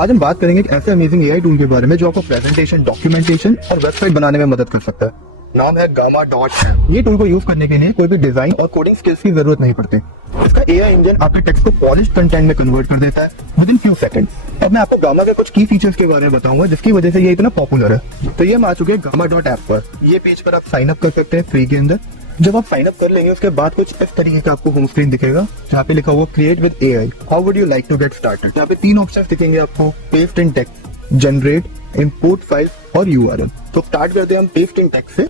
आज हम बात करेंगे एक ऐसे अमेजिंग एआई टूल के बारे में जो आपको प्रेजेंटेशन, डॉक्यूमेंटेशन और वेबसाइट बनाने में मदद कर सकता है। नाम है gamma.app। ये टूल को यूज करने के लिए कोई भी डिजाइन और कोडिंग स्किल्स की जरूरत नहीं पड़ती। इसका एआई इंजन आपके टेक्स्ट को पॉलिश्ड कंटेंट में कन्वर्ट कर देता है विद इन फ्यू सेकंड्स। अब मैं आपको गामा के कुछ की फीचर्स के बारे में बताऊंगा जिसकी वजह से ये इतना पॉपुलर है। तो ये हम आ चुके हैं gamma.app पर। ये पेज पर आप साइन अप कर सकते हैं फ्री के अंदर। जब आप साइन अप कर लेंगे उसके बाद कुछ इस तरीके का आपको होम स्क्रीन दिखेगा जहाँ पे लिखा हुआ create with AI, how would you like to get started. यहाँ पे 3 ऑप्शंस दिखेंगे आपको, paste in text, generate, import file और यूआरएल। तो स्टार्ट करते हैं हम पेस्ट इन टेक्स्ट से।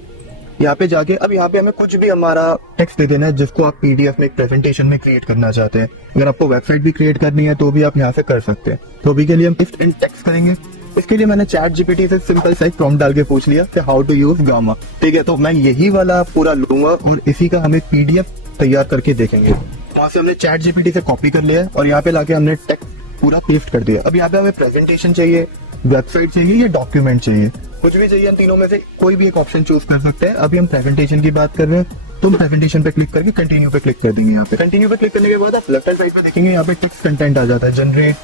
यहाँ पे जाके अब यहाँ पे हमें कुछ भी हमारा टेक्स्ट दे देना है जिसको आप पीडीएफ में एक प्रेजेंटेशन में क्रिएट करना चाहते हैं। अगर आपको वेबसाइट भी क्रिएट करनी है तो भी आप यहाँ से कर सकते हैं। तो अभी के लिए हम पेस्ट इन टेक्स्ट करेंगे। इसके लिए मैंने चैट जीपीटी से सिंपल सा एक प्रॉम्प्ट डाल के पूछ लिया कि हाउ टू यूज गामा। ठीक है, तो मैं यही वाला पूरा लूंगा और इसी का हमें पीडीएफ तैयार करके देखेंगे। वहां से हमने चैट जीपीटी से कॉपी कर लिया और यहाँ पे लाके हमने टेक्स्ट पूरा पेस्ट कर दिया। अब यहाँ पे हमें प्रेजेंटेशन चाहिए, वेबसाइट चाहिए या डॉक्यूमेंट चाहिए, कुछ भी चाहिए। हम तीनों में से कोई भी एक ऑप्शन चूज कर सकते हैं। अभी हम प्रेजेंटेशन की बात कर रहे हैं तो हम प्रेजेंटेशन पे क्लिक करके कंटिन्यू पे क्लिक कर देंगे। यहाँ पे कंटिन्यू पे क्लिक करने के बाद आप लेफ्ट हैंड साइड पे देखेंगे यहाँ पे टेक्स्ट कंटेंट आ जाता है, generate,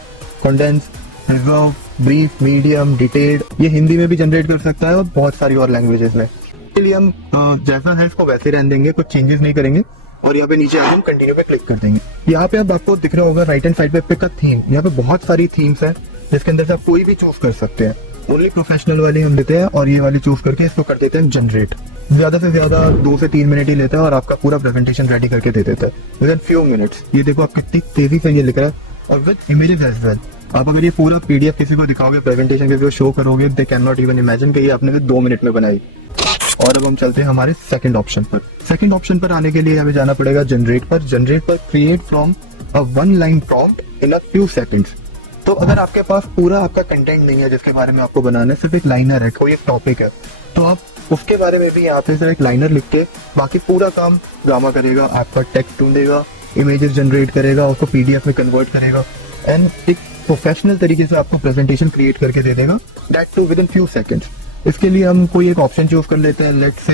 condense, reserve, brief, medium, detailed. ये हिंदी में भी जनरेट कर सकता है और बहुत सारी और लैंग्वेजेस में। इसके लिए हम जैसा है इसको वैसे रहने देंगे, कुछ चेंजेस नहीं करेंगे और यहाँ पे नीचे आके हम कंटिन्यू पे क्लिक कर देंगे। यहाँ पे अब आपको दिख रहा होगा राइट हैंड साइड पे पिक अ थीम। यहाँ पे बहुत सारी थीम्स है जिसके अंदर से आप कोई भी चूज कर सकते हैं। ओनली प्रोफेशनल वाली हम लेते हैं और ये वाली चूज करके इसको कर देते हैं जनरेट। ज्यादा से ज्यादा 2 से 3 मिनट ही लेता है और आपका पूरा प्रेजेंटेशन रेडी करके दे देता है विद इन फ्यू मिनट्स। ये देखो आप कितनी तेजी से ये लिख रहा है और विद इमेजेस एज वेल। आप अगर ये पूरा पीडीएफ किसी को दिखाओगे, प्रेजेंटेशन किसी को शो करोगे, they can not even imagine कि ये आपने 2 मिनट में बनाई। और अब हम चलते हैं हमारे सेकंड ऑप्शन पर। सेकंड ऑप्शन पर आने के लिए हमें जाना पड़ेगा जनरेट पर। जनरेट पर create from a 1 line prompt in a few seconds. तो अगर आपके पास पूरा आपका कंटेंट नहीं है जिसके बारे में आपको बनाना है, सिर्फ एक लाइनर है, कोई एक टॉपिक है, तो आप उसके बारे में भी यहाँ पे सिर्फ एक लाइनर लिख के बाकी पूरा काम गामा करेगा। आपका टेक्स्ट ढूंढेगा, इमेजेस जनरेट करेगा, उसको पीडीएफ में कन्वर्ट करेगा एंड एक प्रोफेशनल तरीके से आपको प्रेजेंटेशन क्रिएट करके दे देगा, that too within few seconds. इसके लिए हम कोई एक ऑप्शन चूज कर लेते हैं। Let's say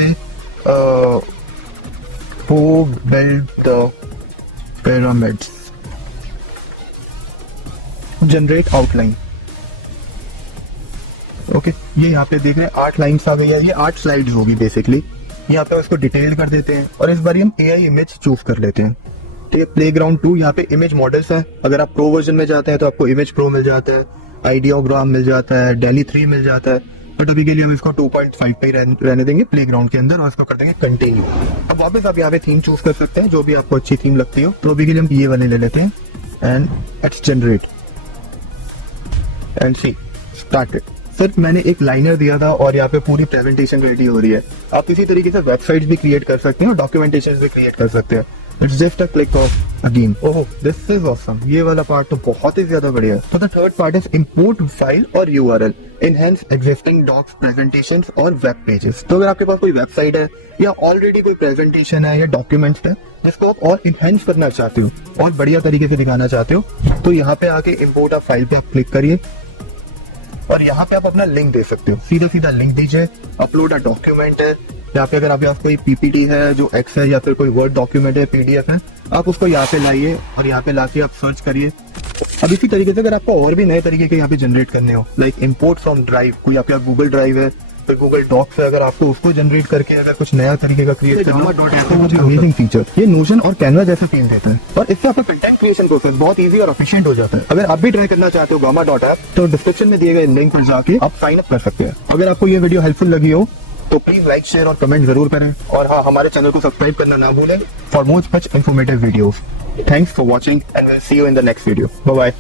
who build the pyramids, generate outline. Okay, ये यहाँ पे देख रहे हैं 8 लाइन्स आ गई है। ये 8 स्लाइड्स होगी बेसिकली। यहाँ पे उसको डिटेल कर देते हैं और इस बार हम एआई इमेज चूज कर लेते हैं। ठीक है, प्लेग्राउंड 2 यहाँ पे इमेज मॉडल्स है। अगर आप प्रो वर्जन में जाते हैं तो आपको इमेज प्रो मिल जाता है, आइडियोग्राम मिल जाता है, डेली 3 मिल जाता है। बट अभी के लिए हम इसको 2.5 पे रहने देंगे प्लेग्राउंड के अंदर और इसको कर देंगे कंटिन्यू। अब वापस आप यहाँ पे थीम चूज कर सकते हैं जो भी आपको अच्छी थीम लगती हो। तो अभी के लिए हम ये वाले ले लेते हैं and it's generate and see started. सिर्फ मैंने एक लाइनर दिया था और यहाँ पे पूरी प्रेजेंटेशन रेडी हो रही है। आप इसी तरीके से वेबसाइट्स भी क्रिएट कर सकते हैं और डॉक्यूमेंटेशन भी क्रिएट कर सकते हैं। It's just a click of again. Oh, this is awesome. ये वाला पार्ट तो बहुत ही ज्यादा बढ़िया है। तो the third part is import file और URL, enhance existing docs, presentations और वेब पेजेस। तो अगर आपके पास कोई वेबसाइट है या ऑलरेडी कोई प्रेजेंटेशन है या डॉक्यूमेंट्स है जिसको आप और इनहेंस करना चाहते हो और बढ़िया तरीके से दिखाना चाहते हो, तो यहाँ पे आके इंपोर्ट अ फाइल पे आप क्लिक करिए और यहाँ पे आप अपना लिंक दे सकते हो। सीधा सीधा लिंक दीजिए। अपलोड अ डॉक्यूमेंट है, यहाँ पे अगर आपके पास कोई पीपीटी है जो एक्स है या फिर कोई वर्ड डॉक्यूमेंट है, पीडीएफ है, आप उसको यहाँ पे लाइए और यहाँ पे लाके आप सर्च करिए। अब इसी तरीके से अगर आपको और भी नए तरीके के यहाँ पे जनरेट करने हो, लाइक इंपोर्ट फ्रॉम ड्राइव, कोई आपके पास गूगल ड्राइव है, फिर गूगल डॉक्स है, अगर आपको उसको जनरेट करके अगर कुछ नया तरीके का क्रिएट करना है तो मुझे अमेजिंग फीचर ये नोशन और कैनवा जैसा फील देता है और इससे आपका कंटेंट क्रिएशन प्रोसेस बहुत इजी और एफिशिएंट हो जाता है। अगर आप भी ट्राई करना चाहते हो gamma.app तो डिस्क्रिप्शन में दिए गए लिंक पर जाके आप साइन अप कर सकते हैं। अगर आपको ये वीडियो हेल्पफुल लगी हो तो प्लीज लाइक, शेयर और कमेंट जरूर करें और हाँ, हमारे चैनल को सब्सक्राइब करना ना भूलें for more such informative videos. Thanks for watching and will see you in the next video. Bye bye.